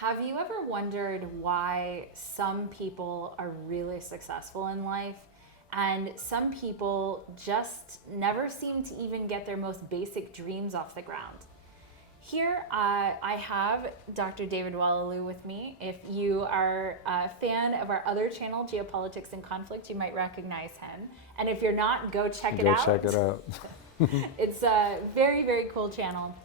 Have you ever wondered why some people are really successful in life and some people just never seem to even get their most basic dreams off the ground? Here, I have Dr. David Oualaalou with me. If you are a fan of our other channel, Geopolitics and Conflict, you might recognize him. And if you're not, go check it out. Go check it out. It's a very, very cool channel.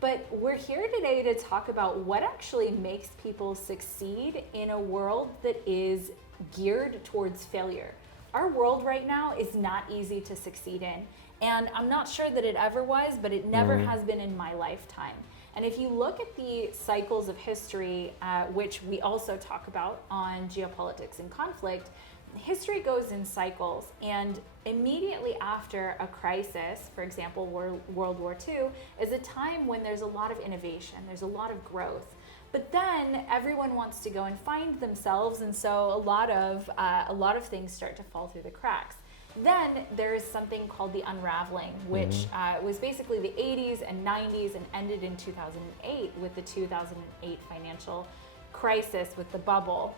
But we're here today to talk about what actually makes people succeed in a world that is geared towards failure. Our world right now is not easy to succeed in. And I'm not sure that it ever was, but it never has been in my lifetime. And if you look at the cycles of history, which we also talk about on Geopolitics and Conflict, history goes in cycles. And immediately after a crisis, for example, World War II, is a time when there's a lot of innovation, there's a lot of growth. But then everyone wants to go and find themselves, and so a lot of things start to fall through the cracks. Then there is something called the unraveling, which was basically the 80s and 90s and ended in 2008 with the 2008 financial crisis with the bubble.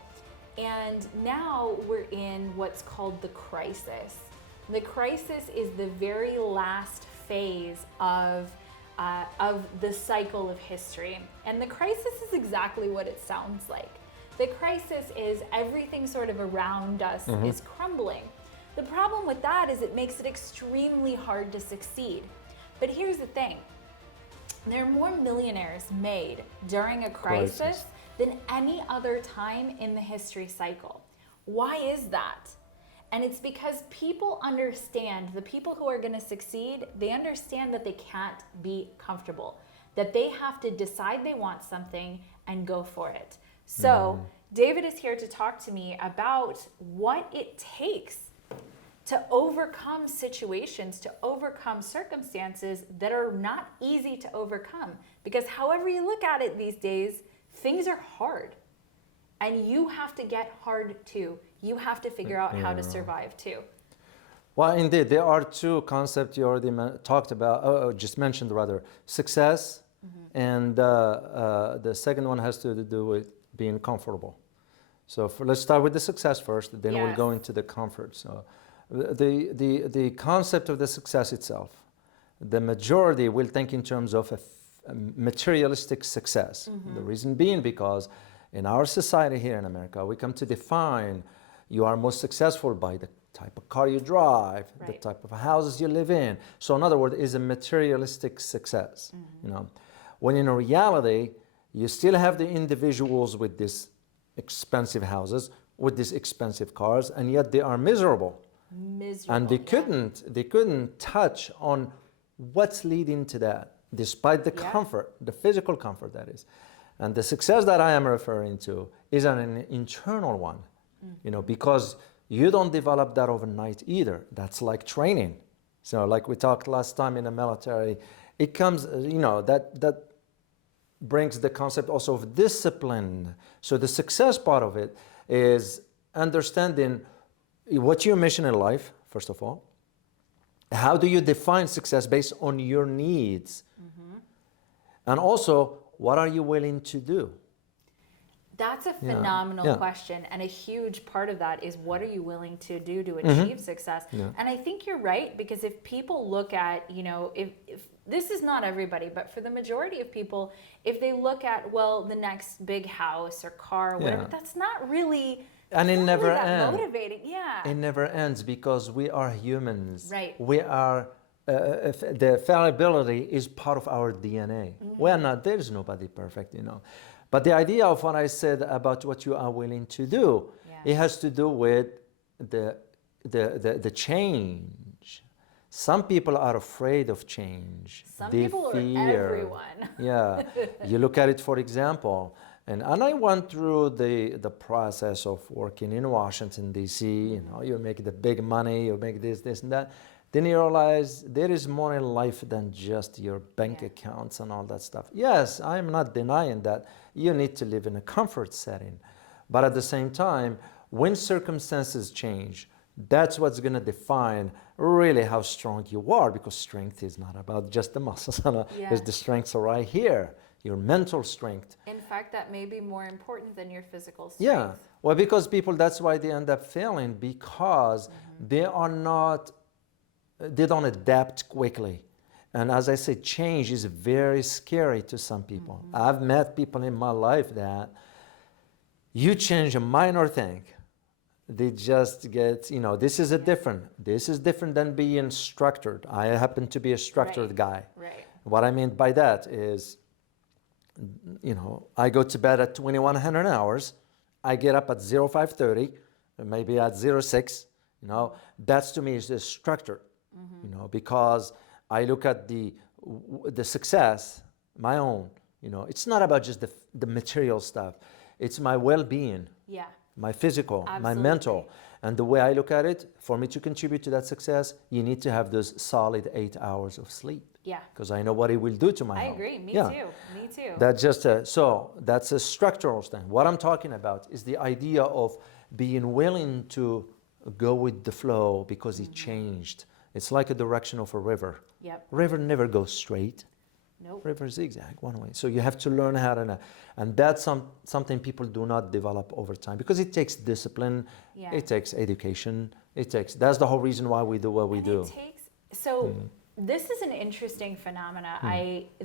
And now we're in what's called the crisis. The crisis is the very last phase of the cycle of history. And the crisis is exactly what it sounds like. The crisis is everything sort of around us is crumbling. The problem with that is it makes it extremely hard to succeed. But here's the thing. There are more millionaires made during a crisis than any other time in the history cycle. Why is that? And it's because people understand, the people who are going to succeed, they understand that they can't be comfortable, that they have to decide they want something and go for it. So David is here to talk to me about what it takes to overcome situations, to overcome circumstances that are not easy to overcome. Because however you look at it these days, things are hard. And you have to get hard too. You have to figure out how to survive too. Well, indeed, there are two concepts you already talked about, just mentioned rather, success, and the second one has to do with being comfortable. So let's start with the success first, then we'll go into the comfort. So the concept of the success itself, the majority will think in terms of a materialistic success. The reason being because in our society here in America, we come to define you are most successful by the type of car you drive, the type of houses you live in. So in other words, is a materialistic success. You know, when in reality, you still have the individuals with these expensive houses, with these expensive cars, and yet they are miserable. And they couldn't touch on what's leading to that, despite the comfort, the physical comfort that is. And the success that I am referring to is an internal one, you know, because you don't develop that overnight either. That's like training. So like we talked last time in the military, it comes, you know, that brings the concept also of discipline. So the success part of it is understanding what your mission in life, first of all. How do you define success based on your needs? And also, what are you willing to do? That's a phenomenal question. And a huge part of that is what are you willing to do to achieve success? And I think you're right, because if people look at, you know, if this is not everybody, but for the majority of people, if they look at, well, the next big house or car or whatever, that's not really... And it never ends. Motivating, It never ends because we are humans. Right. We are, the fallibility is part of our DNA. We are not, there is nobody perfect, you know. But the idea of what I said about what you are willing to do, it has to do with the change. Some people are afraid of change. Some people fear. Or everyone. You look at it, for example, and I went through the process of working in Washington, D.C. You know, you make the big money, you make this, and that. Then you realize there is more in life than just your bank accounts and all that stuff. Yes, I'm not denying that. You need to live in a comfort setting. But at the same time, when circumstances change, that's what's going to define really how strong you are, because strength is not about just the muscles. The strengths are right here. your mental strength. In fact, that may be more important than your physical strength. Yeah, well, because people, that's why they end up failing, because they are not, they don't adapt quickly. And as I said, change is very scary to some people. I've met people in my life that you change a minor thing, they just get, this is different than being structured. I happen to be a structured guy. Right. What I mean by that is, I go to bed at 2100 hours. I get up at 0530, maybe at 06. That's to me is the structure. Because I look at the success, my own. It's not about just the material stuff. It's my well-being. Yeah. My physical, Absolutely. my mental. And the way I look at it, for me to contribute to that success, you need to have those solid 8 hours of sleep. Yeah. Because I know what it will do to my I health. agree. Me Yeah. too. Me too. That's just so that's a structural thing. What I'm talking about is the idea of being willing to go with the flow because it changed. It's like a direction of a river. Yep. River never goes straight. Nope. River zigzag one way. So you have to learn how to, and that's something people do not develop over time because it takes discipline. Yeah. It takes education. That's the whole reason why we do what we And do. it takes, this is an interesting phenomena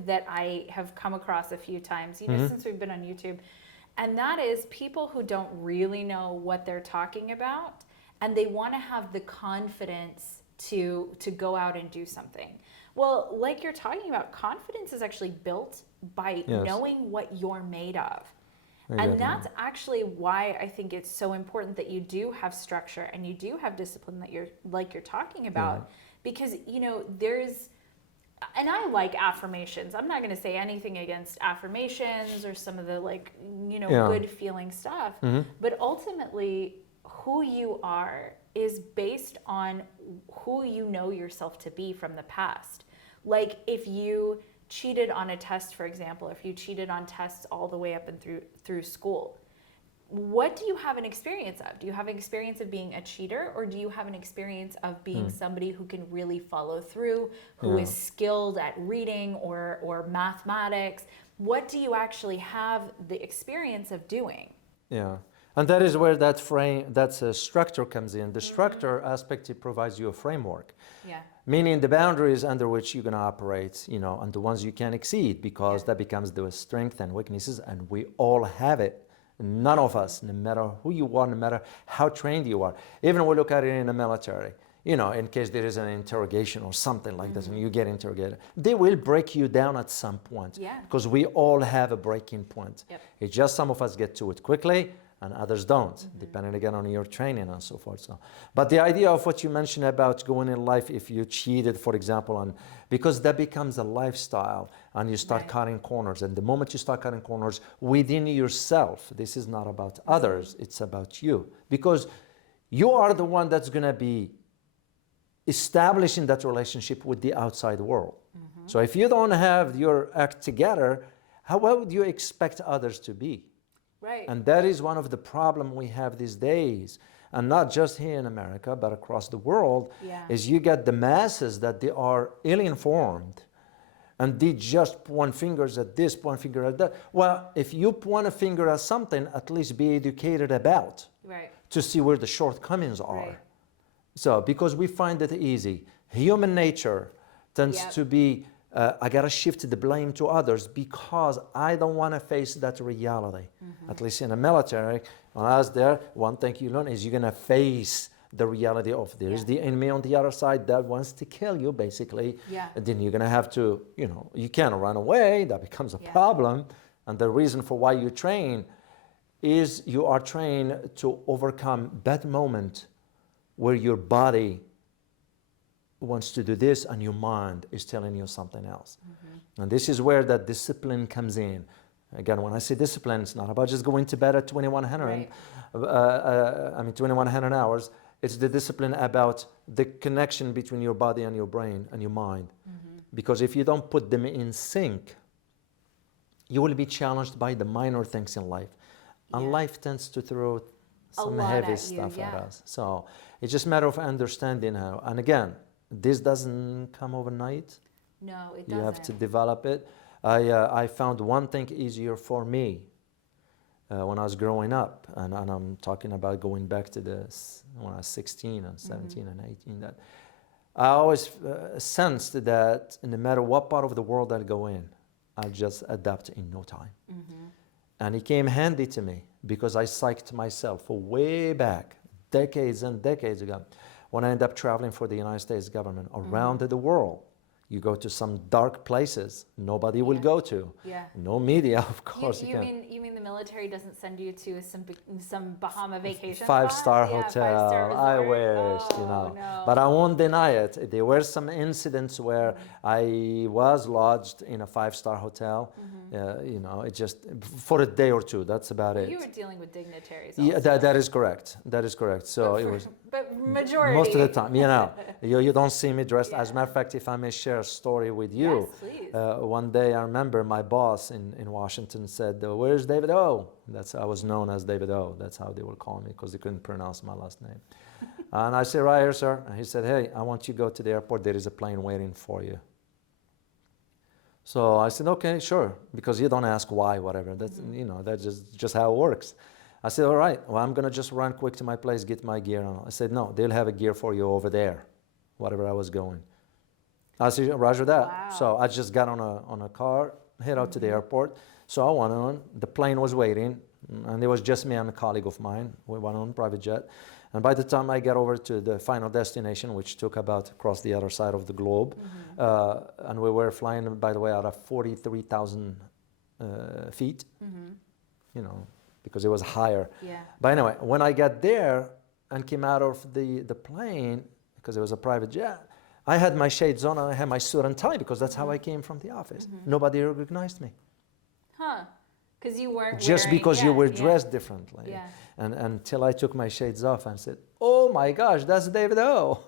that I have come across a few times, since we've been on YouTube. And that is people who don't really know what they're talking about and they want to have the confidence to go out and do something. Well, like you're talking about, confidence is actually built by knowing what you're made of. And that's actually why I think it's so important that you do have structure and you do have discipline that you're talking about. Because, there's, and I like affirmations. I'm not going to say anything against affirmations or some of the good feeling stuff. But ultimately, who you are is based on who you know yourself to be from the past. Like if you cheated on a test, for example, if you cheated on tests all the way up and through school, what do you have an experience of? Do you have an experience of being a cheater, or do you have an experience of being somebody who can really follow through, who is skilled at reading or mathematics? What do you actually have the experience of doing? Yeah. And that is where that structure comes in. The structure aspect, it provides you a framework. Yeah. Meaning the boundaries under which you're going to operate, and the ones you can exceed, because that becomes the strengths and weaknesses, and we all have it. None of us, no matter who you are, no matter how trained you are. Even we look at it in the military, in case there is an interrogation or something like that, and you get interrogated, they will break you down at some point. Yeah. Because we all have a breaking point. Yep. It's just some of us get to it quickly, and others don't, depending again on your training and so forth. But the idea of what you mentioned about going in life, if you cheated, for example, because that becomes a lifestyle, and you start cutting corners. And the moment you start cutting corners within yourself, this is not about others, it's about you. Because you are the one that's going to be establishing that relationship with the outside world. So if you don't have your act together, how would you expect others to be? Right. And that is one of the problems we have these days, and not just here in America, but across the world, is you get the masses that they are ill-informed, and they just point fingers at this, point finger at that. Well, if you point a finger at something, at least be educated about to see where the shortcomings are. Right. So, because we find it easy. Human nature tends to be, I gotta shift the blame to others because I don't wanna face that reality. At least in the military, when I was there, one thing you learn is you're gonna face the reality of there's the enemy on the other side that wants to kill you, basically. And then you're gonna have to, you can't run away, that becomes a problem. And the reason for why you train is you are trained to overcome that moment where your body wants to do this and your mind is telling you something else. And this is where that discipline comes in. Again, when I say discipline, it's not about just going to bed at 2100, 2100 hours. It's the discipline about the connection between your body and your brain and your mind. Because if you don't put them in sync, you will be challenged by the minor things in life. And life tends to throw some heavy stuff at us. So it's just a matter of understanding how. And again, this doesn't come overnight. No, it doesn't. You have to develop it. I found one thing easier for me when I was growing up, and I'm talking about going back to this when I was 16 and 17 and 18, that I always sensed that no matter what part of the world I go in, I'll just adapt in no time. And it came handy to me because I psyched myself way back, decades and decades ago, when I ended up traveling for the United States government around the world. You go to some dark places nobody will go to. No media, of course. You mean the military doesn't send you to some Bahama vacation Five-star spot? hotel. Five-star I resort? wish, No. But I won't deny it. There were some incidents where I was lodged in a five-star hotel. It just for a day or two. That's about it. You were dealing with dignitaries. Yeah, Also. that is correct. That is correct. So it was. But majority. Most of the time, you don't see me dressed. As a matter of fact, if I may share a story with you, yes, please. One day I remember my boss in Washington said, "Where's David O?" I was known as David O. That's how they would call me because they couldn't pronounce my last name. And I said, "Right here, sir." And he said, "Hey, I want you to go to the airport. There is a plane waiting for you." So I said, "Okay, sure," because you don't ask why, whatever. That's that's just how it works. I said, "All right, well, I'm going to just run quick to my place, get my gear on." I said, "No, they'll have a gear for you over there," whatever I was going. I said, "Roger that." Wow. So I just got on a car, head out to the airport. So I went on. The plane was waiting, and it was just me and a colleague of mine. We went on private jet. And by the time I got over to the final destination, which took about across the other side of the globe, and we were flying, by the way, out of 43,000 feet, because it was higher. Yeah. But anyway, when I got there and came out of the plane, because it was a private jet, I had my shades on and I had my suit and tie because that's how I came from the office. Nobody recognized me. Huh. Because you weren't Just wearing, because you were dressed differently. Yeah. And until I took my shades off and said, "Oh my gosh, that's David O."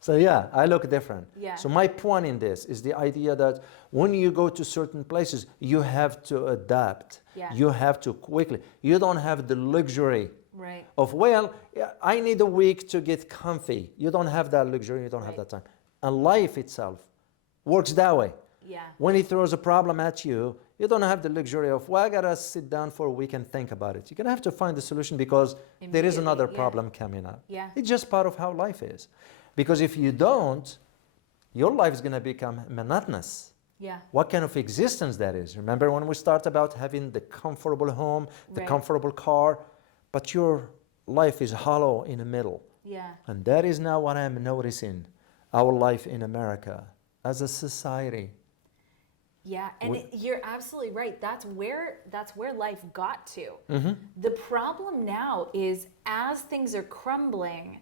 So yeah, I look different. Yeah. So my point in this is the idea that when you go to certain places, you have to adapt. Yeah. You have to quickly. You don't have the luxury Right. of, I need a week to get comfy. You don't have that luxury. You don't have that time. And life itself works that way. Yeah. When he throws a problem at you, you don't have the luxury of, I gotta sit down for a week and think about it. You're gonna have to find the solution because there is another problem coming up. Yeah. It's just part of how life is. Because if you don't, your life is gonna become monotonous. Yeah. What kind of existence that is? Remember when we start about having the comfortable home, the comfortable car, but your life is hollow in the middle. Yeah. And that is now what I'm noticing, our life in America as a society. Yeah, and you're absolutely right. That's where life got to. Mm-hmm. The problem now is as things are crumbling,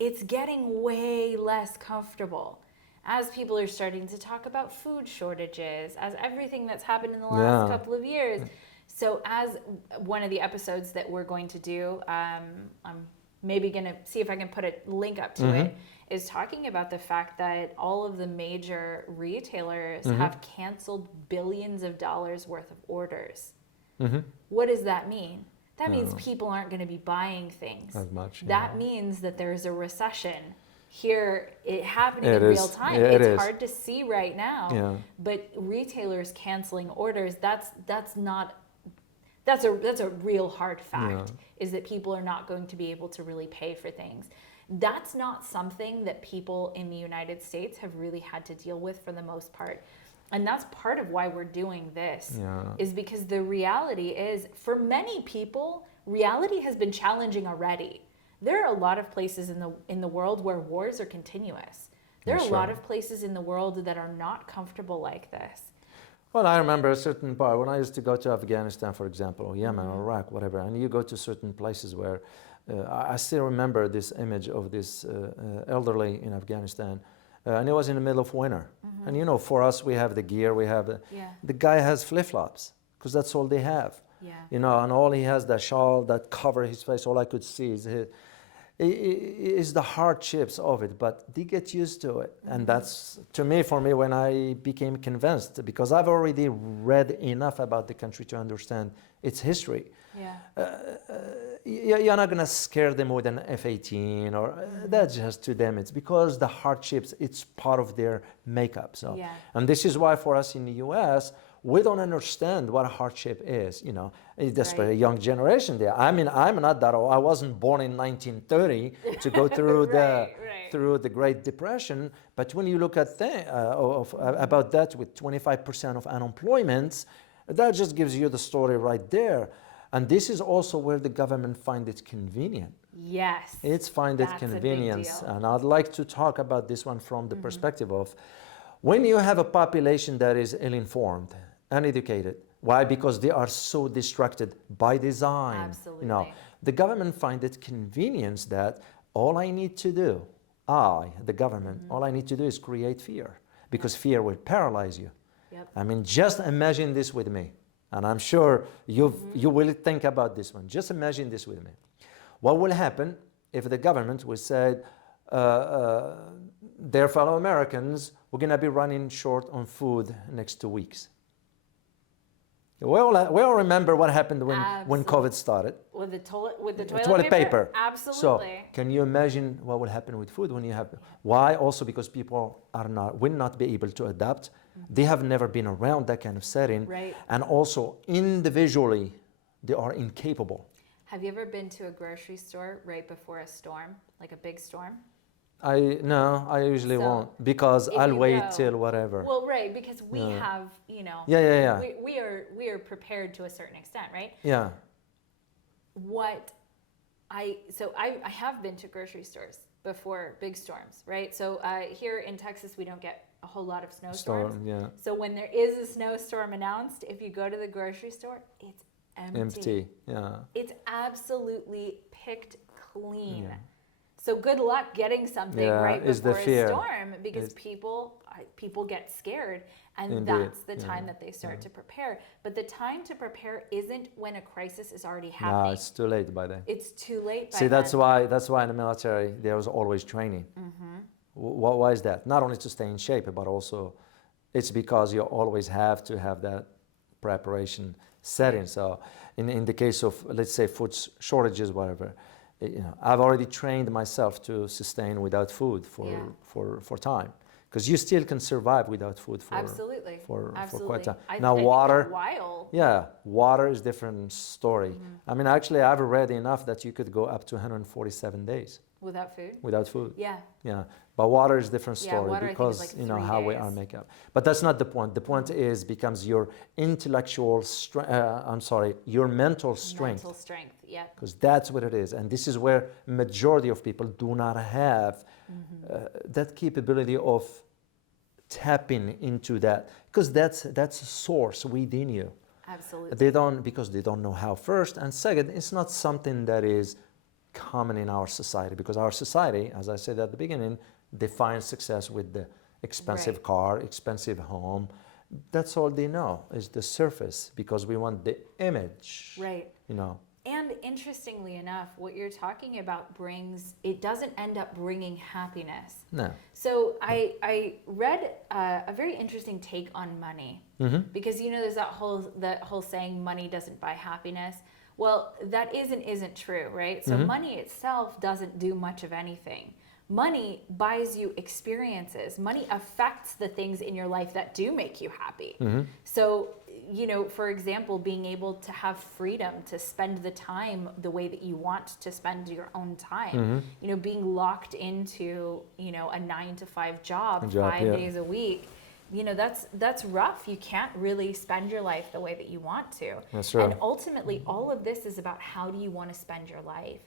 it's getting way less comfortable. As people are starting to talk about food shortages, as everything that's happened in the last couple of years. So as one of the episodes that we're going to do, I'm maybe going to see if I can put a link up to it, is talking about the fact that all of the major retailers have canceled billions of dollars worth of orders. What does that mean? That means people aren't going to be buying things. As much. That means that there's a recession here, it happening in It is. real time. Yeah, it it's is. hard to see right now, but retailers canceling orders, that's a real hard fact, is that people are not going to be able to really pay for things. That's not something that people in the United States have really had to deal with for the most part. And that's part of why we're doing this, is because the reality is, for many people, reality has been challenging already. There are a lot of places in the world where wars are continuous. There are a lot of places in the world that are not comfortable like this. Well, I remember a certain part when I used to go to Afghanistan, for example, or Yemen, or Iraq, whatever, and you go to certain places where I still remember this image of this elderly in Afghanistan, and it was in the middle of winter. And for us, we have the gear, we have the guy has flip-flops because that's all they have. And all he has, that shawl that cover his face. All I could see is the hardships of it, but they get used to it. And that's, for me, when I became convinced, because I've already read enough about the country to understand its history. You're not going to scare them with an F-18 or that's just to them. It's because the hardships, it's part of their makeup. And this is why for us in the U.S., we don't understand what hardship is, That's for a Right. young generation there. I mean, I'm not that old. I wasn't born in 1930 to go through Right. through the Great Depression. But when you look at about that with 25% of unemployment, that just gives you the story right there. And this is also where the government find it convenient. Yes. It's find it That's a big convenience. deal. And I'd like to talk about this one from the perspective of when you have a population that is ill-informed, uneducated. Why? Because they are so distracted by design. Absolutely. The government find it convenience that all I need to do, the government, all I need to do is create fear, because fear will paralyze you. Yep. I mean, just imagine this with me. And I'm sure you will think about this one. Just imagine this with me. What will happen if the government will say, dear fellow Americans, we're going to be running short on food next 2 weeks? We all remember what happened when COVID started. With the toilet, Toilet paper. Absolutely. So can you imagine what will happen with food when you have? Why? Also because people will not be able to adapt. They have never been around that kind of setting. Right. And also individually, they are incapable. Have you ever been to a grocery store right before a storm, like a big storm? No, I usually So, won't, because if I'll you wait go- till whatever. Well, right, because we Yeah. have, Yeah. we are prepared to a certain extent, right? Yeah. I have been to grocery stores before big storms, right? So here in Texas, we don't get a whole lot of snowstorms. Storm, yeah. So when there is a snowstorm announced, if you go to the grocery store, it's empty. Yeah. It's absolutely picked clean. Yeah. So good luck getting something Yeah, right is the before a fear. storm, because Is- people get scared, and Indeed, that's the yeah, time that they start to prepare. But the time to prepare isn't when a crisis is already No, happening. it's too late by then. It's too late. By See, that's then. why in the military there was always training. Why is that? Not only to stay in shape, but also it's because you always have to have that preparation setting. So in the case of, let's say, food shortages, whatever, I've already trained myself to sustain without food for time, because you still can survive without food for Absolutely. for Absolutely. quite time. I Now think water. a while. Yeah, water is different story. I mean, actually, I've read enough that you could go up to 147 days Without food? without food. Yeah. Yeah, but water is different Yeah, story, water, I think, is because like you know 3 how we are days. make up. But that's not the point. The point is becomes your intellectual strength. Your mental strength, Mental strength, yeah. because that's what it is. And this is where majority of people do not have that capability of tapping into that, because that's a source within you. Absolutely. They don't, because they don't know how first, and second, it's not something that is common in our society, because our society, as I said at the beginning, defines success with the expensive Right. car, expensive home. That's all they know is the surface, because we want the image. Right. And interestingly enough, what you're talking about it doesn't end up bringing happiness. No. So I read a very interesting take on money, because there's that whole saying, money doesn't buy happiness. Well, that isn't true, right? So money itself doesn't do much of anything. Money buys you experiences. Money affects the things in your life that do make you happy. So, for example, being able to have freedom to spend the time the way that you want to spend your own time. Being locked into, a 9-to-5 job, 5 yeah. days a week. That's rough. You can't really spend your life the way that you want to. That's right. And ultimately, all of this is about how do you want to spend your life.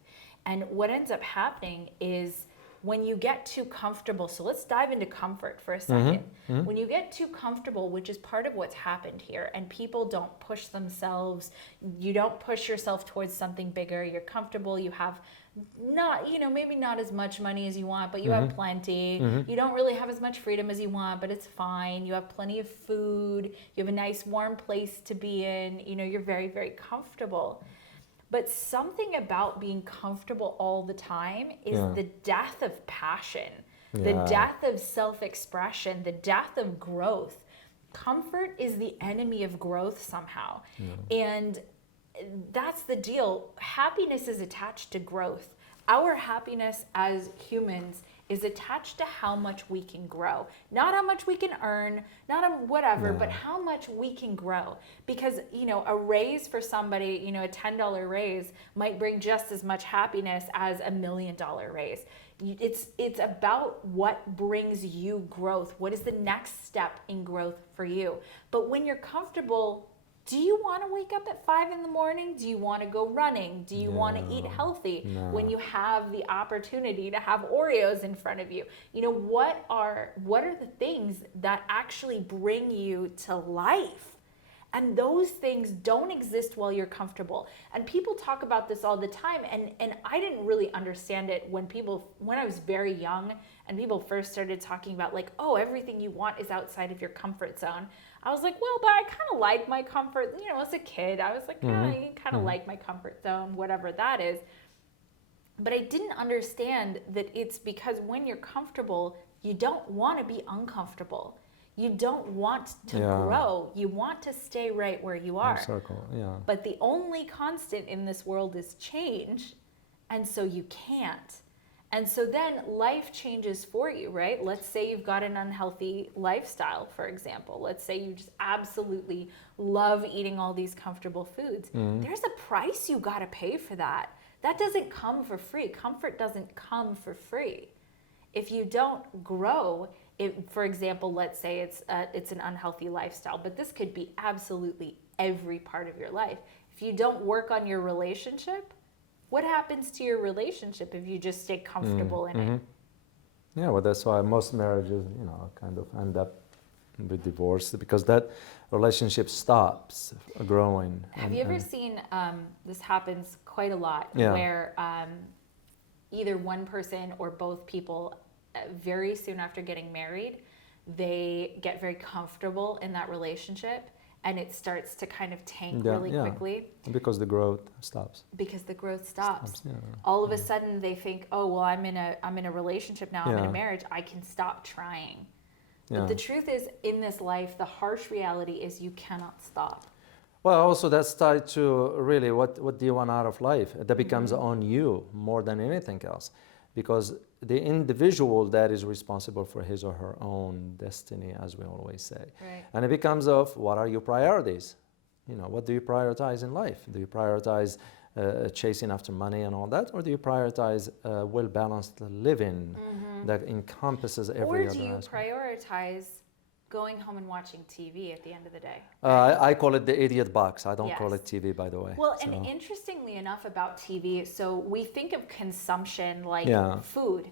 And what ends up happening is when you get too comfortable, so let's dive into comfort for a second. When you get too comfortable, which is part of what's happened here, and people don't push themselves, you don't push yourself towards something bigger, you're comfortable, you have not, maybe not as much money as you want, but you have plenty. You don't really have as much freedom as you want, but it's fine. You have plenty of food. You have a nice warm place to be in. You're very, very comfortable. But something about being comfortable all the time is the death of passion, the death of self-expression, the death of growth. Comfort is the enemy of growth somehow. And that's the deal. Happiness is attached to growth. Our happiness as humans is attached to how much we can grow. Not how much we can earn, not on whatever, but how much we can grow. Because, you know, a raise for somebody, you know, a $10 raise might bring just as much happiness as $1 million raise. It's about what brings you growth. What is the next step in growth for you? But when you're comfortable, do you want to wake up at 5 in the morning? Do you want to go running? Do you want to eat healthy when you have the opportunity to have Oreos in front of you? You know, what are the things that actually bring you to life? And those things don't exist while you're comfortable. And people talk about this all the time. And I didn't really understand it when I was very young and people first started talking about like, oh, everything you want is outside of your comfort zone. I was like, well, but I kind of like my comfort, you know, as a kid, I was like, I kind of like my comfort zone, whatever that is. But I didn't understand that it's because when you're comfortable, you don't want to be uncomfortable. You don't want to grow. You want to stay right where you are. Circle, But the only constant in this world is change. And so you can't. And so then life changes for you, right? Let's say you've got an unhealthy lifestyle, for example. Let's say you just absolutely love eating all these comfortable foods. There's a price you got to pay for that. That doesn't come for free. Comfort doesn't come for free. If you don't grow, for example, let's say it's an unhealthy lifestyle, but this could be absolutely every part of your life. If you don't work on your relationship, what happens to your relationship if you just stay comfortable in it? Yeah, well, that's why most marriages, you know, kind of end up with divorce because that relationship stops growing. Have you ever seen, this happens quite a lot, Yeah. where either one person or both people, very soon after getting married, they get very comfortable in that relationship and it starts to kind of tank really quickly. Because the growth stops. Because the growth stops. Yeah. All of a sudden they think, oh, well, I'm in a relationship now, I'm in a marriage, I can stop trying. But the truth is, in this life, the harsh reality is you cannot stop. Well, also that's tied to really what do you want out of life? That becomes on you more than anything else. Because the individual that is responsible for his or her own destiny, as we always say. Right. And it becomes of what are your priorities? You know, what do you prioritize in life? Do you prioritize chasing after money and all that? Or do you prioritize well-balanced living that encompasses every other aspect? Or do you prioritize going home and watching TV at the end of the day? I call it the idiot box. I don't call Yes. it TV, by the way. Well, and interestingly enough about TV, so we think of consumption like food.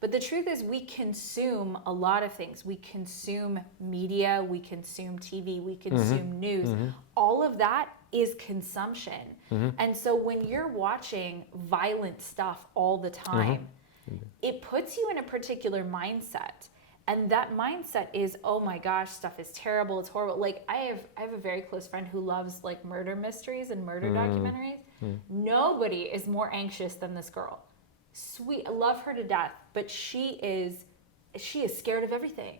But the truth is we consume a lot of things. We consume media, we consume TV, we consume news. All of that is consumption. And so when you're watching violent stuff all the time, it puts you in a particular mindset. And that mindset is, oh my gosh, stuff is terrible, it's horrible. Like I have a very close friend who loves like murder mysteries and murder documentaries. Nobody is more anxious than this girl. Sweet, I love her to death, but she is scared of everything.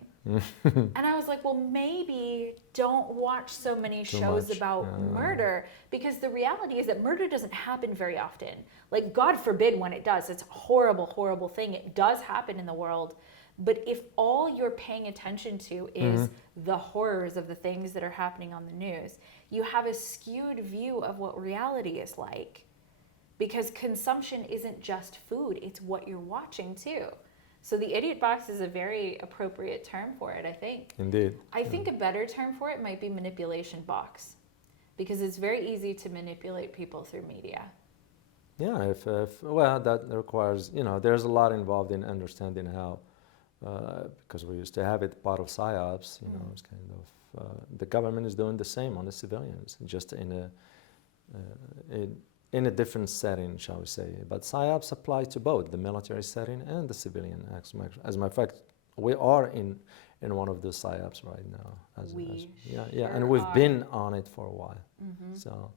And I was like, well, maybe don't watch so many shows about murder, because the reality is that murder doesn't happen very often. Like, God forbid when it does. It's a horrible, horrible thing. It does happen in the world. But if all you're paying attention to is the horrors of the things that are happening on the news, you have a skewed view of what reality is like. Because consumption isn't just food, it's what you're watching too. So the idiot box is a very appropriate term for it, I think. Indeed. I think a better term for it might be manipulation box, because it's very easy to manipulate people through media. Yeah, well, that requires, you know, there's a lot involved in understanding how, because we used to have it part of PSYOPs, you know, it's kind of, the government is doing the same on the civilians, just in a different setting, shall we say. But PSYOPs apply to both the military setting and the civilian. As a matter of fact, we are in one of the PSYOPs right now. And we've been on it for a while. So,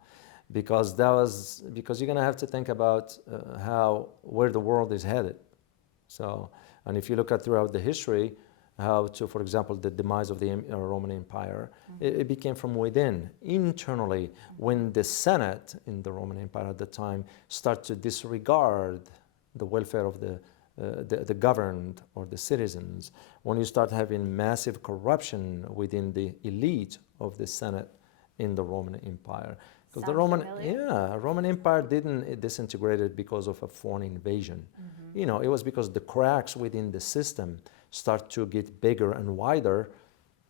because you're gonna have to think about where the world is headed. So, and if you look at throughout the history, how to, for example, the demise of the Roman Empire, it became from within, internally, when the Senate in the Roman Empire at the time started to disregard the welfare of the the governed or the citizens, when you start having massive corruption within the elite of the Senate in the Roman Empire. Because the Roman Empire didn't disintegrate because of a foreign invasion. You know, it was because the cracks within the system start to get bigger and wider,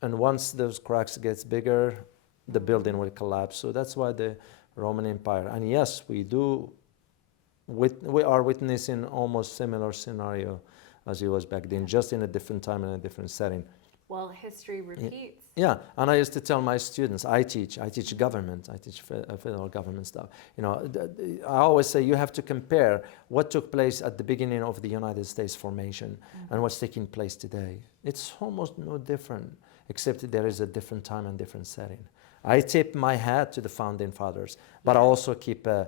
and once those cracks gets bigger, the building will collapse. So that's why the Roman Empire. And yes, we are witnessing almost similar scenario as it was back then, just in a different time and a different setting. Well, history repeats. Yeah, and I used to tell my students, I teach government, I teach federal government stuff. You know, I always say you have to compare what took place at the beginning of the United States formation and what's taking place today. It's almost no different, except there is a different time and different setting. I tip my hat to the founding fathers, but I also take a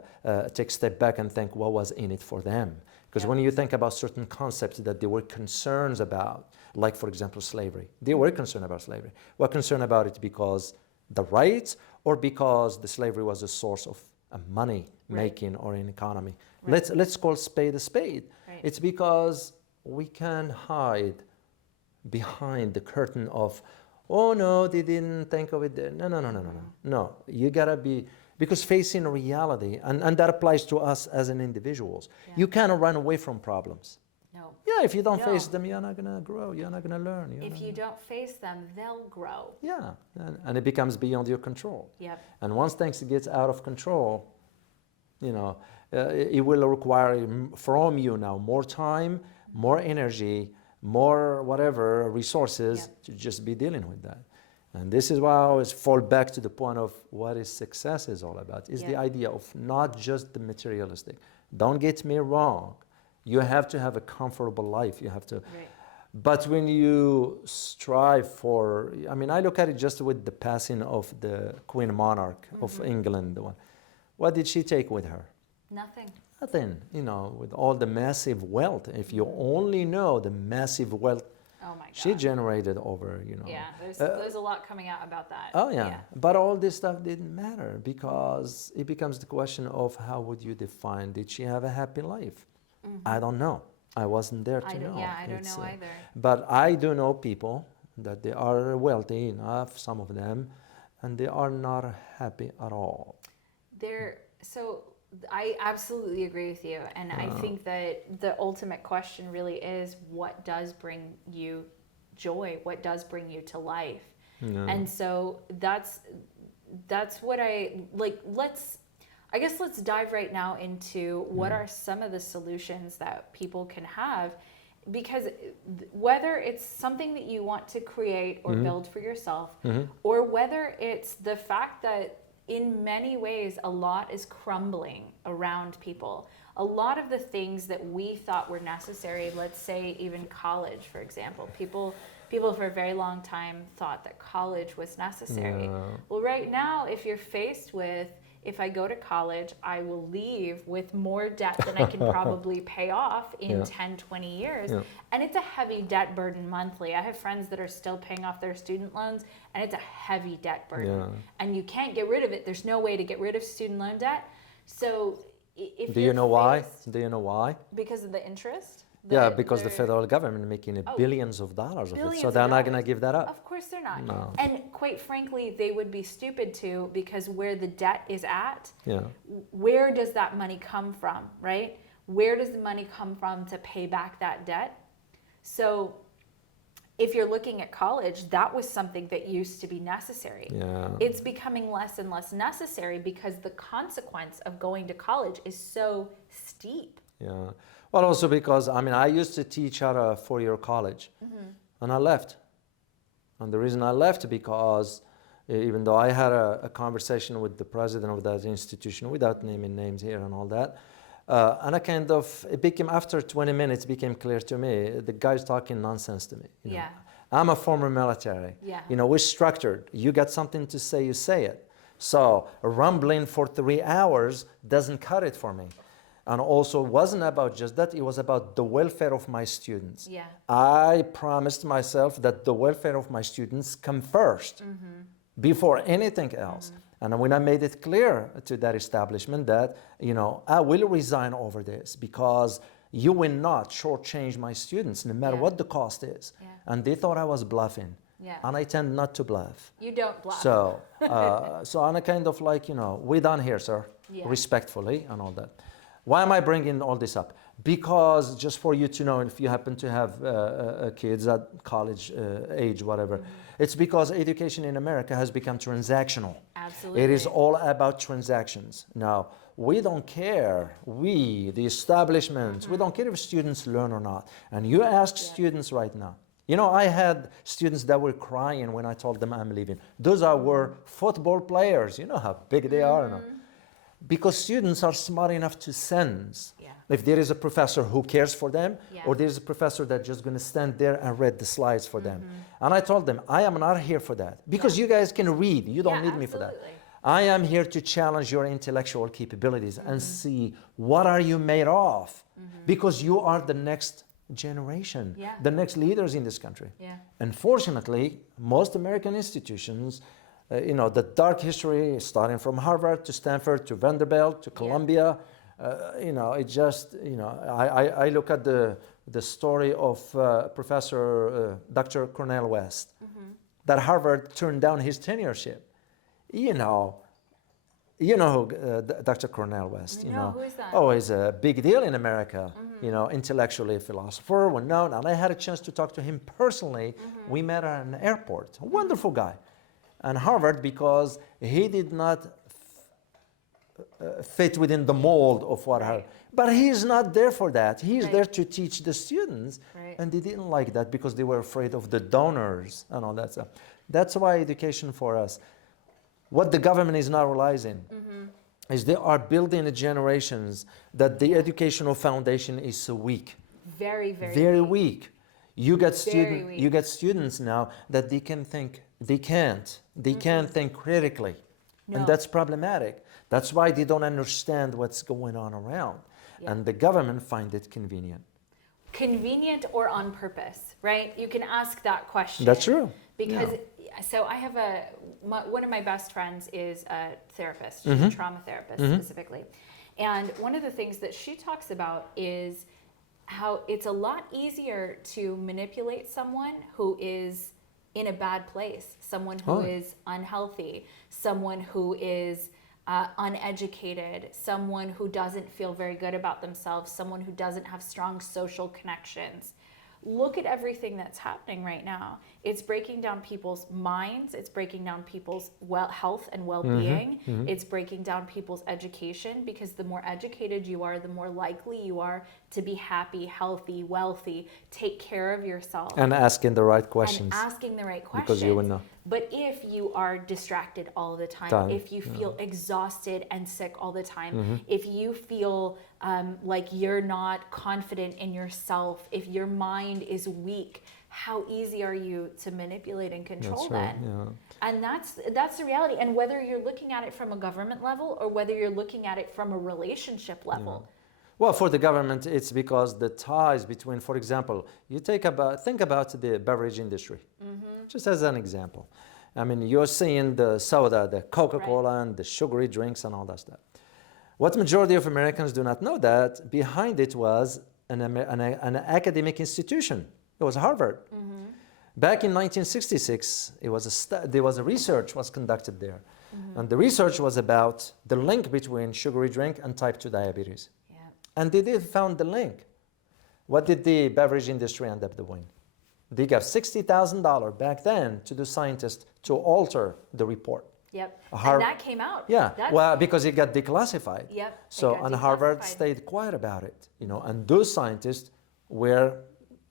step back and think what was in it for them. Because when you think about certain concepts that they were concerned about, like, for example, slavery. They were concerned about slavery. Were concerned about it because the rights or because the slavery was a source of money making or an economy. Let's call spade a spade. It's because we can hide behind the curtain of, oh no, they didn't think of it there. No, you gotta be, because facing reality, and that applies to us as an individuals. You cannot run away from problems. No. Yeah, if you don't face them, you're not gonna grow, you're not gonna learn. If you don't face them, they'll grow. Yeah, and it becomes beyond your control. Yep. And once things get out of control, you know, it will require from you now more time, more energy, more whatever resources to just be dealing with that. And this is why I always fall back to the point of what is success is all about, is the idea of not just the materialistic. Don't get me wrong. You have to have a comfortable life. You have to. But when you strive for, I mean, I look at it just with the passing of the Queen Monarch of England. What did she take with her? Nothing. Nothing, you know, with all the massive wealth. If you only know the massive wealth she generated over, you know. Yeah, there's a lot coming out about that. Oh yeah. But all this stuff didn't matter because it becomes the question of how would you define, did she have a happy life? I don't know. I wasn't there to know. Yeah, I don't know either. But I do know people that they are wealthy enough, some of them, and they are not happy at all. So I absolutely agree with you. And I think that the ultimate question really is, what does bring you joy? What does bring you to life? And so that's what I like. I guess let's dive right now into what are some of the solutions that people can have, because whether it's something that you want to create or build for yourself, or whether it's the fact that in many ways a lot is crumbling around people. A lot of the things that we thought were necessary, let's say even college, for example, people for a very long time thought that college was necessary. Well, right now, if you're faced with, if I go to college, I will leave with more debt than I can probably pay off in 10, 20 years. And it's a heavy debt burden monthly. I have friends that are still paying off their student loans, and it's a heavy debt burden. And you can't get rid of it. There's no way to get rid of student loan debt. So if Do you know why? Because of the interest? Because the federal government making billions of dollars of it, so they're not going to give that up. Of course they're not. No. And quite frankly, they would be stupid to, because where the debt is at, where does that money come from, right? Where does the money come from to pay back that debt? So if you're looking at college, that was something that used to be necessary. It's becoming less and less necessary because the consequence of going to college is so steep. Well, also because, I mean, I used to teach at a four-year college, and I left. And the reason I left because even though I had a conversation with the president of that institution, without naming names here and all that, and I kind of, it became, after 20 minutes, it became clear to me, the guy's talking nonsense to me. You know? I'm a former military. You know, we're structured. You got something to say, you say it. So rumbling for 3 hours doesn't cut it for me. And also, it wasn't about just that, it was about the welfare of my students. I promised myself that the welfare of my students come first, before anything else. And when I made it clear to that establishment that, you know, I will resign over this because you will not shortchange my students no matter Yeah. what the cost is. Yeah. And they thought I was bluffing. Yeah. And I tend not to bluff. You don't bluff. So, so I'm a kind of like, we're done here, sir, Yeah. respectfully and all that. Why am I bringing all this up? Because just for you to know, if you happen to have kids at college age, whatever, it's because education in America has become transactional. Absolutely. It is all about transactions. Now, we don't care, the establishment, we don't care if students learn or not. And you ask students right now, I had students that were crying when I told them I'm leaving. Those were football players. You know how big they are. No? Because students are smart enough to sense if there is a professor who cares for them or there's a professor that's just going to stand there and read the slides for them. And I told them, I am not here for that because you guys can read. You don't need me for that. I am here to challenge your intellectual capabilities and see what are you made of because you are the next generation, the next leaders in this country. Unfortunately, most American institutions, the dark history starting from Harvard to Stanford to Vanderbilt to Columbia, it just, I look at the story of Professor Dr. Cornel West, that Harvard turned down his tenureship. You know who Dr. Cornel West, No, who is that? Oh, he's a big deal in America, intellectually a philosopher, well known. And I had a chance to talk to him personally. We met at an airport, a wonderful guy. And Harvard, because he did not fit within the mold of what Harvard, but he's not there for that. He's there to teach the students. And they didn't like that because they were afraid of the donors and all that stuff. That's why education for us, what the government is not realizing is they are building generations that the educational foundation is so weak. Very weak. You get students now that they can think, they can't think critically. And that's problematic. That's why they don't understand what's going on around. And the government find it convenient. Convenient or on purpose, right? You can ask that question. That's true. Because so I have one of my best friends is a therapist. She's a trauma therapist specifically. And one of the things that she talks about is how it's a lot easier to manipulate someone who is in a bad place, someone who is unhealthy, someone who is uneducated, someone who doesn't feel very good about themselves, someone who doesn't have strong social connections. Look at everything that's happening right now. It's breaking down people's minds. It's breaking down people's health and well-being. It's breaking down people's education, because the more educated you are, the more likely you are to be happy, healthy, wealthy, take care of yourself. And asking the right questions. Because you would know. But if you are distracted all the time, if you feel exhausted and sick all the time, if you feel like you're not confident in yourself, if your mind is weak, how easy are you to manipulate and control then? And that's the reality. And whether you're looking at it from a government level or whether you're looking at it from a relationship level. Well, for the government, it's because the ties between, for example, think about the beverage industry, just as an example. I mean, you're seeing the soda, the Coca-Cola, and the sugary drinks and all that stuff. What majority of Americans do not know that behind it was an academic institution. It was Harvard. Back in 1966, there was a research was conducted there. And the research was about the link between sugary drink and type 2 diabetes. And they did found the link. What did the beverage industry end up doing? They gave $60,000 back then to the scientists to alter the report. And that came out. Well, because it got declassified. So, and Harvard declassified. stayed quiet about it, and those scientists were,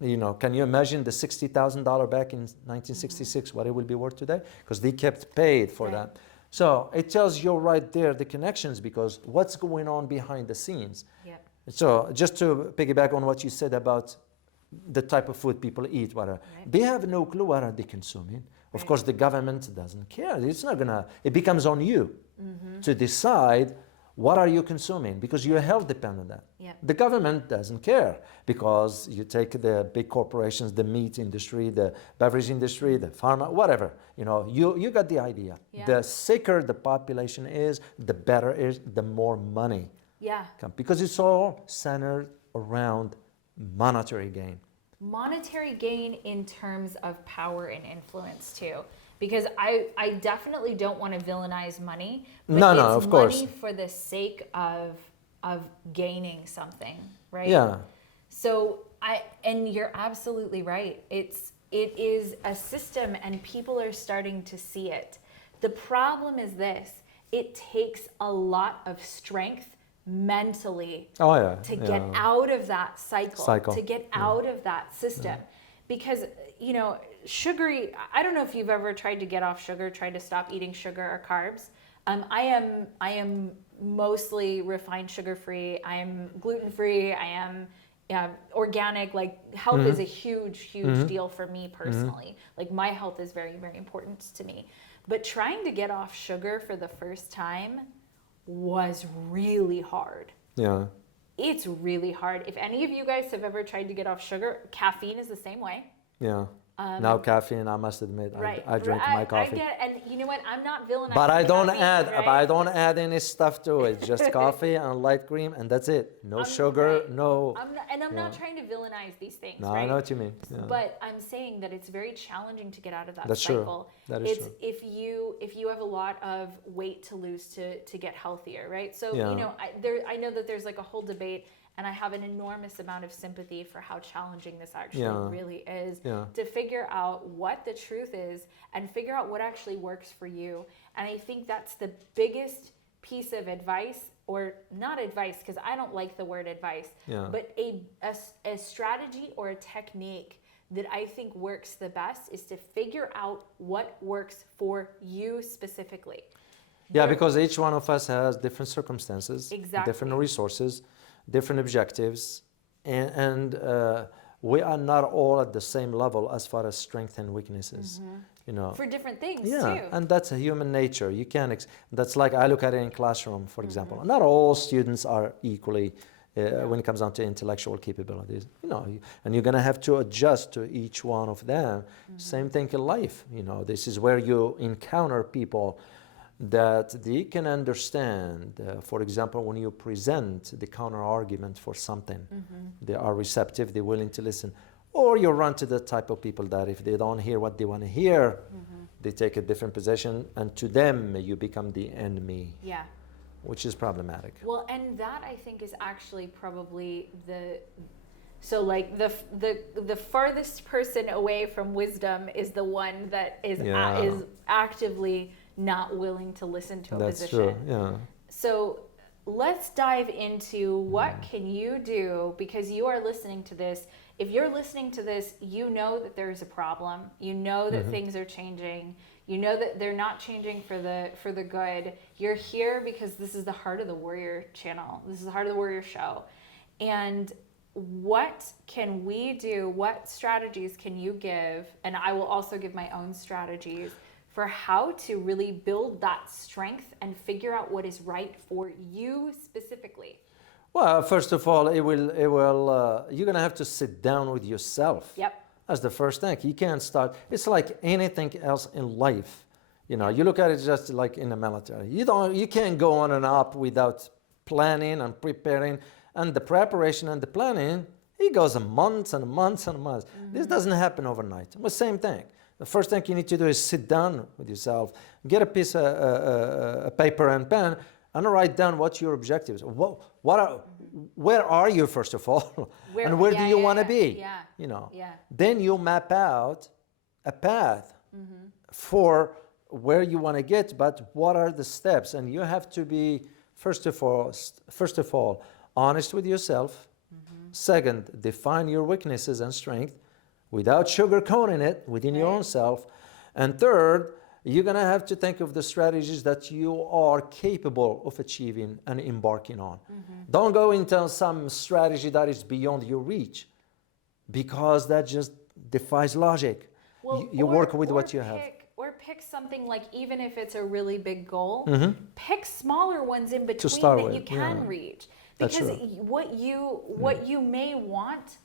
can you imagine the $60,000 back in 1966, what it will be worth today? Because they kept paid for that. So it tells you right there the connections, because what's going on behind the scenes. So just to piggyback on what you said about the type of food people eat, whatever, they have no clue what are they consuming. Of course, the government doesn't care. It's not gonna, it becomes on you to decide what are you consuming, because your health depends on that. The government doesn't care, because you take the big corporations, the meat industry, the beverage industry, the pharma, whatever, you got the idea. The sicker the population is, the better is, the more money. Because it's all centered around monetary gain. Monetary gain in terms of power and influence too, because I definitely don't want to villainize money, but No, it's no, of course. money for the sake of gaining something, right? Yeah. So and you're absolutely right. It is a system and people are starting to see it. The problem is this: it takes a lot of strength mentally Oh yeah. to get out of that cycle. To get out of that system. Because, you know, sugary, I don't know if you've ever tried to get off sugar, tried to stop eating sugar or carbs. I am mostly refined sugar-free. I'm gluten-free. I am organic. Like, health is a huge deal for me personally. Like, my health is very, very important to me. But trying to get off sugar for the first time was really hard. Yeah. It's really hard. If any of you guys have ever tried to get off sugar, caffeine is the same way. Yeah. Now caffeine, I must admit, Right. I drink my coffee. And you know what? I'm not villainizing. But I don't caffeine, add, right? but I don't add any stuff to it. Just coffee and light cream, and that's it. No sugar, right. no. I'm not trying to villainize these things. No, right? I know what you mean. Yeah. But I'm saying that it's very challenging to get out of that That's cycle. True. That is it's true. if you have a lot of weight to lose to get healthier, right? So Yeah. you know, I know that there's like a whole debate. And I have an enormous amount of sympathy for how challenging this actually really is to figure out what the truth is and figure out what actually works for you. And I think that's the biggest piece of advice, or not advice, because I don't like the word advice, but a strategy or a technique that I think works the best is to figure out what works for you specifically. Yeah, because each one of us has different circumstances, Exactly. different resources, different objectives, and we are not all at the same level as far as strengths and weaknesses. You know, For different things yeah, too. and that's a human nature. You can that's like I look at it in classroom, for example. Not all students are equally when it comes down to intellectual capabilities. You know, and you're gonna have to adjust to each one of them. Same thing in life. You know, this is where you encounter people that they can understand. For example, when you present the counter argument for something, they are receptive, they're willing to listen. Or you run to the type of people that if they don't hear what they want to hear, they take a different position, and to them you become the enemy. Yeah. Which is problematic. Well, and that I think is actually probably the farthest person away from wisdom is the one that is actively not willing to listen to a position. That's true. Yeah. So let's dive into what can you do, because you are listening to this. If you're listening to this, you know that there's a problem. You know that things are changing. You know that they're not changing for the good. You're here because this is the Heart of the Warrior channel. This is the Heart of the Warrior show. And what can we do? What strategies can you give? And I will also give my own strategies for how to really build that strength and figure out what is right for you specifically. Well, first of all, you're gonna have to sit down with yourself. Yep. That's the first thing. You can't start. It's like anything else in life. You know, you look at it just like in the military. You can't go on and up without planning and preparing. And the preparation and the planning, it goes months and months and months. This doesn't happen overnight. Well, same thing. The first thing you need to do is sit down with yourself, get a piece of a paper and pen, and write down what your objectives. Where are you, first of all, and where do you want to be? Yeah. You know. Yeah. Then you map out a path for where you want to get, but what are the steps? And you have to be first of all, honest with yourself. Second, define your weaknesses and strength without sugarcoating it within your own self. And third, you're going to have to think of the strategies that you are capable of achieving and embarking on. Don't go into some strategy that is beyond your reach, because that just defies logic. Well, you work with what you have. Or pick something like, even if it's a really big goal, pick smaller ones in between start that with, you can reach. That's Because true. what you may want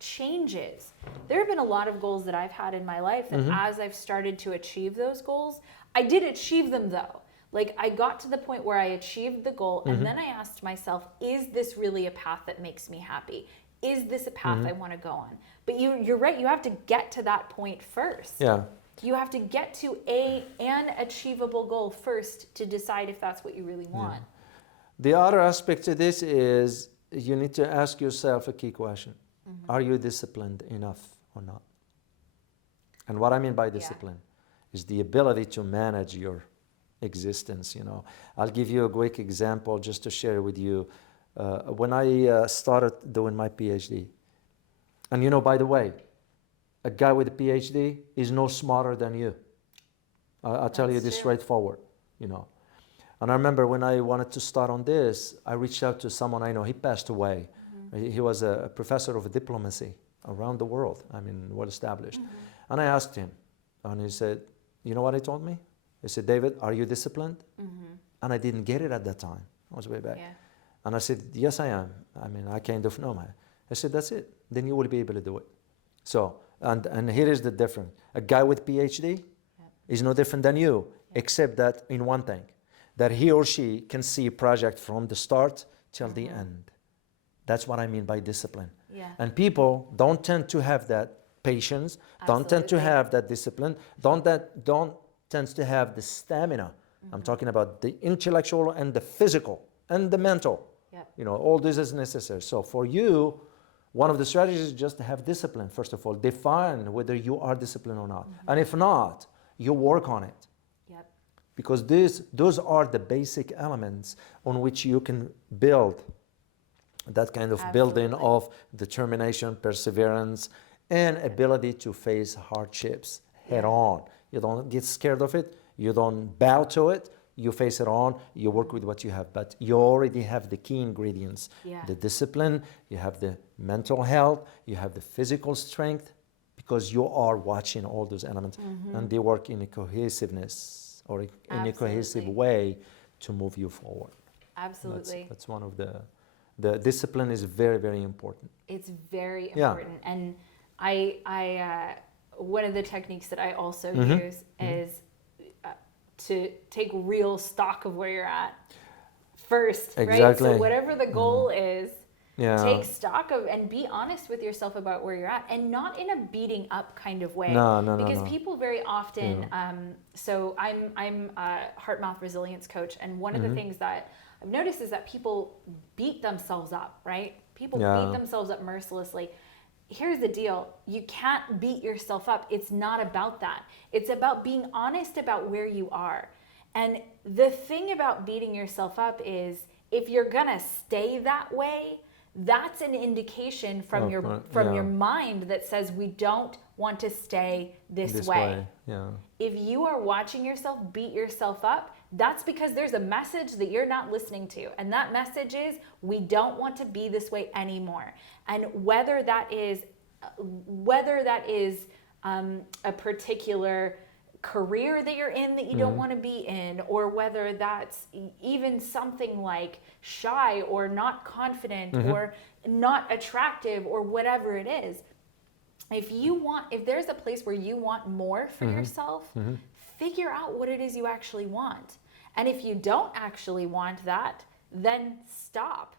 changes. There have been a lot of goals that I've had in my life that as I've started to achieve those goals, I did achieve them though. Like I got to the point where I achieved the goal and then I asked myself, is this really a path that makes me happy? Is this a path I want to go on? But you're right, you have to get to that point first. Yeah. You have to get to an achievable goal first to decide if that's what you really want. The other aspect to this is you need to ask yourself a key question. Are you disciplined enough or not? And what I mean by discipline is the ability to manage your existence, you know. I'll give you a quick example just to share with you. When I started doing my PhD, and you know, by the way, a guy with a PhD is no smarter than you. I'll tell you this straightforward, you know. And I remember when I wanted to start on this, I reached out to someone I know. He passed away. He was a professor of diplomacy around the world, I mean, well established. And I asked him, and he said, you know what he told me? He said, David, are you disciplined? And I didn't get it at that time. I was way back. And I said, yes, I am. I mean, I kind of know, man. I said, that's it. Then you will be able to do it. So, and here is the difference. A guy with PhD is no different than you, except that in one thing, that he or she can see a project from the start till the end. That's what I mean by discipline. And people don't tend to have that patience, don't tend to have that discipline, don't tend to have the stamina. I'm talking about the intellectual and the physical and the mental. You know, all this is necessary. So for you, one of the strategies is just to have discipline. First of all, define whether you are disciplined or not. And if not, you work on it. Because those are the basic elements on which you can build that kind of building of determination, perseverance, and ability to face hardships head on. You don't get scared of it. You don't bow to it. You face it on. You work with what you have. But you already have the key ingredients. The discipline, you have the mental health, you have the physical strength, because you are watching all those elements. And they work in a cohesiveness or in a cohesive way to move you forward. Absolutely. That's one of the discipline is very, very important. It's very important. And I one of the techniques that I also use is to take real stock of where you're at first, right? So whatever the goal is, take stock of and be honest with yourself about where you're at, and not in a beating up kind of way. Because people very often, so I'm a heart mouth resilience coach, and one of the things that I've noticed is that people beat themselves up, right? People beat themselves up mercilessly. Here's the deal. You can't beat yourself up. It's not about that. It's about being honest about where you are. And the thing about beating yourself up is if you're going to stay that way, that's an indication from your mind that says we don't want to stay this way. If you are watching yourself beat yourself up, that's because there's a message that you're not listening to. And that message is we don't want to be this way anymore. And whether that is a particular career that you're in that you don't want to be in, or whether that's even something like shy or not confident or not attractive or whatever it is, if there's a place where you want more for yourself, figure out what it is you actually want. And if you don't actually want that, then stop.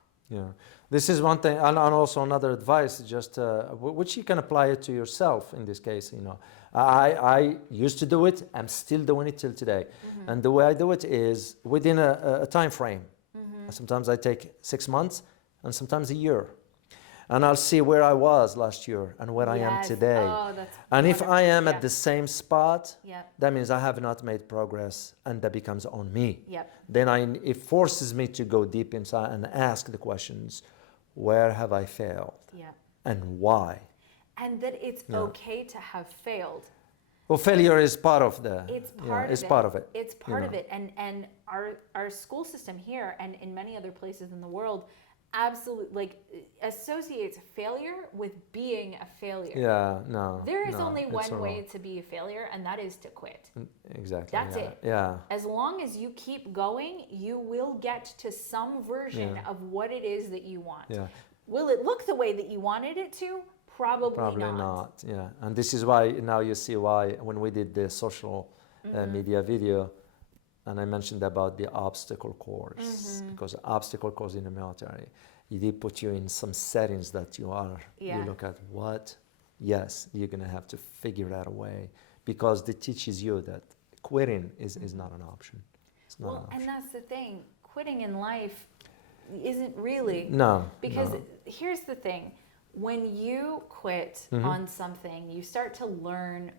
This is one thing, and also another advice, just which you can apply it to yourself in this case. You know, I used to do it. I'm still doing it till today, and the way I do it is within a time frame. Sometimes I take 6 months, and sometimes a year, and I'll see where I was last year and where I am today. And if I am at the same spot, that means I have not made progress, and that becomes on me. Then it forces me to go deep inside and ask the questions: where have I failed? And why? And that it's okay to have failed. Well, failure is part of it's part of it. It's part of it. And our school system here and in many other places in the world absolutely associates failure with being a failure. There is only one way to be a failure, and that is to quit. Exactly. That's it. As long as you keep going, you will get to some version of what it is that you want. Will it look the way that you wanted it to? Probably not. And this is why now you see why when we did the social media video, and I mentioned about the obstacle course, because obstacle course in the military, they put you in some settings that you look at what, yes, you're gonna have to figure out a way, because they teaches you that quitting is not an option. It's not an option. And that's the thing, quitting in life isn't really. No. Because here's the thing, when you quit on something, you start to learn,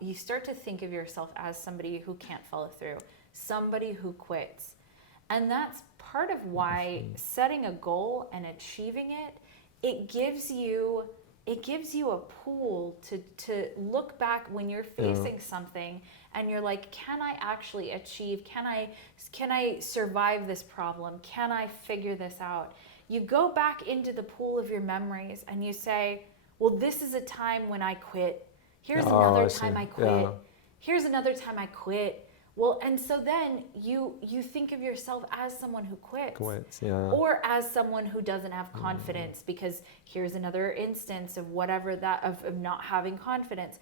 you start to think of yourself as somebody who can't follow through, somebody who quits. And that's part of why setting a goal and achieving it, it gives you a pool to look back when you're facing something and you're like, can I actually achieve, can I survive this problem, can I figure this out? You go back into the pool of your memories and you say, well, this is a time when I quit. Here's another time I quit. Yeah. Here's another time I quit. Well, and so then you think of yourself as someone who quits, or as someone who doesn't have confidence, because here's another instance of whatever that of not having confidence.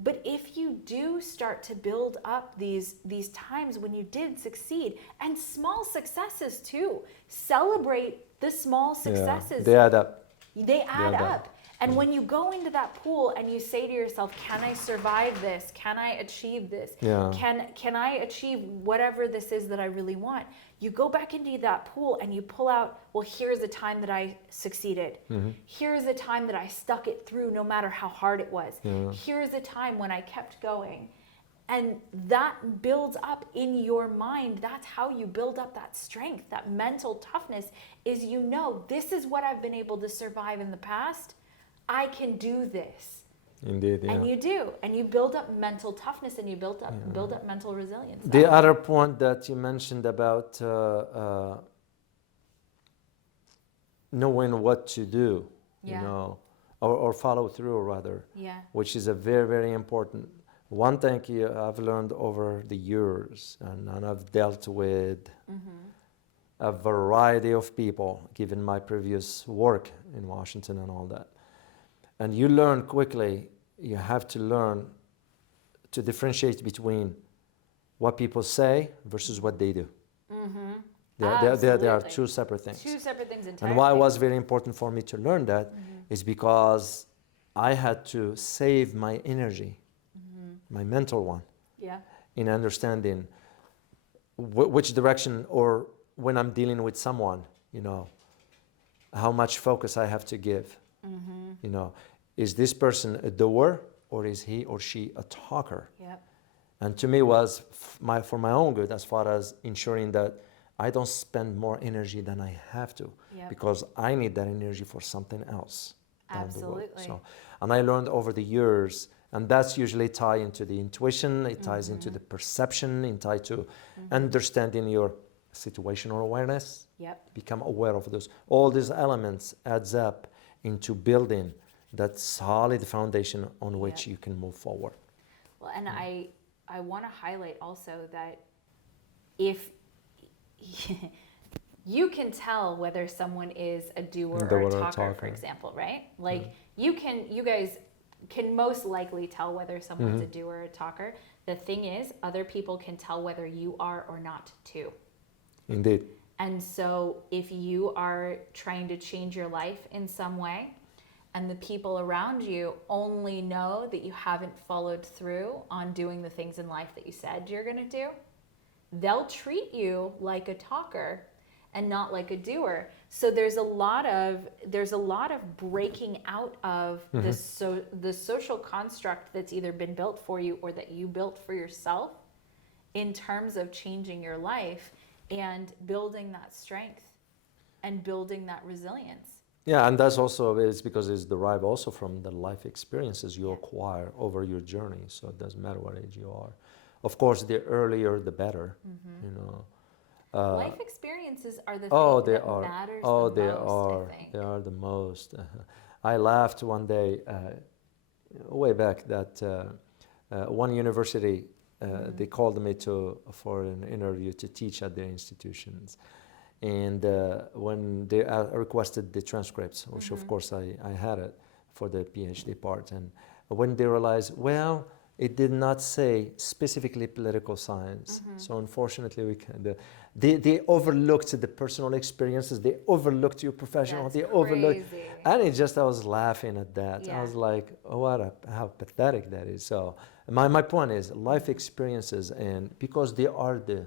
But if you do start to build up these times when you did succeed, and small successes too, celebrate the small successes. They add up. They add up. And when you go into that pool and you say to yourself, can I survive this? Can I achieve this? Yeah. Can I achieve whatever this is that I really want? You go back into that pool and you pull out, well, here's a time that I succeeded. Here's a time that I stuck it through no matter how hard it was. Here's a time when I kept going. And that builds up in your mind. That's how you build up that strength, that mental toughness, is this is what I've been able to survive in the past. I can do this. Indeed, yeah. And you do. And you build up mental toughness and you build up mental resilience. The other point that you mentioned about knowing what to do, or follow through rather, which is a very, very important. One thing I've learned over the years, and I've dealt with a variety of people, given my previous work in Washington and all that. And you learn quickly, you have to learn to differentiate between what people say versus what they do. They are two separate things. Two separate things entirely. And why it was very important for me to learn that is because I had to save my energy, my mental one, in understanding which direction, or when I'm dealing with someone, how much focus I have to give. Is this person a doer, or is he or she a talker? And to me was for my own good, as far as ensuring that I don't spend more energy than I have to, because I need that energy for something else down the road. So, and I learned over the years, and that's usually tied into the intuition, it ties into the perception, it ties to understanding your situational awareness. Become aware of those. All these elements adds up into building that solid foundation on which you can move forward. Well, and I want to highlight also that if you can tell whether someone is a doer or a talker, for example, right? Like you guys can most likely tell whether someone's a doer or a talker. The thing is, other people can tell whether you are or not too. Indeed. And so if you are trying to change your life in some way, and the people around you only know that you haven't followed through on doing the things in life that you said you're going to do, they'll treat you like a talker and not like a doer. So there's a lot of breaking out of the social construct that's either been built for you or that you built for yourself in terms of changing your life and building that strength and building that resilience. Yeah, and that's also is because it's derived also from the life experiences you acquire over your journey. So it doesn't matter what age you are. Of course, the earlier the better. Life experiences are the thing that matters the most, I think. They are the most. I laughed one day, way back, that one university, they called me for an interview to teach at their institutions. And when they requested the transcripts, which of course I had it for the PhD part, and when they realized, well, It did not say specifically political science. So unfortunately, we can. They overlooked the personal experiences. They overlooked your professional. That's They overlooked, crazy. and it just I was laughing at that. Yeah. I was like, oh, how pathetic that is. So my point is life experiences, and because they are the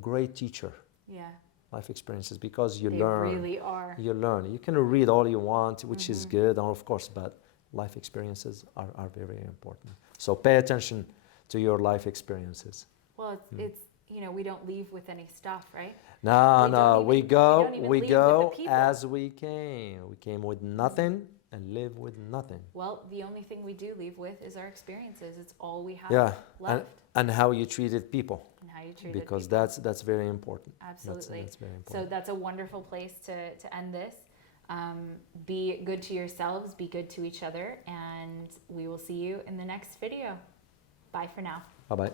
great teacher. Yeah. Life experiences, because you They learn. really are. You learn. You can read all you want, which is good, of course, but life experiences are very, very important. So pay attention to your life experiences. Well, it's you know, we don't leave with any stuff, right? No, We no, don't we even- go, we don't even we leave go with the people. as we came. We came with nothing and live with nothing. Well, the only thing we do leave with is our experiences. It's all we have Yeah, left. and how you treated people, And how you treated because people. that's very important. Absolutely. That's very So important. that's a wonderful place to end this. Be good to yourselves, be good to each other, and we will see you in the next video. Bye for now. Bye bye.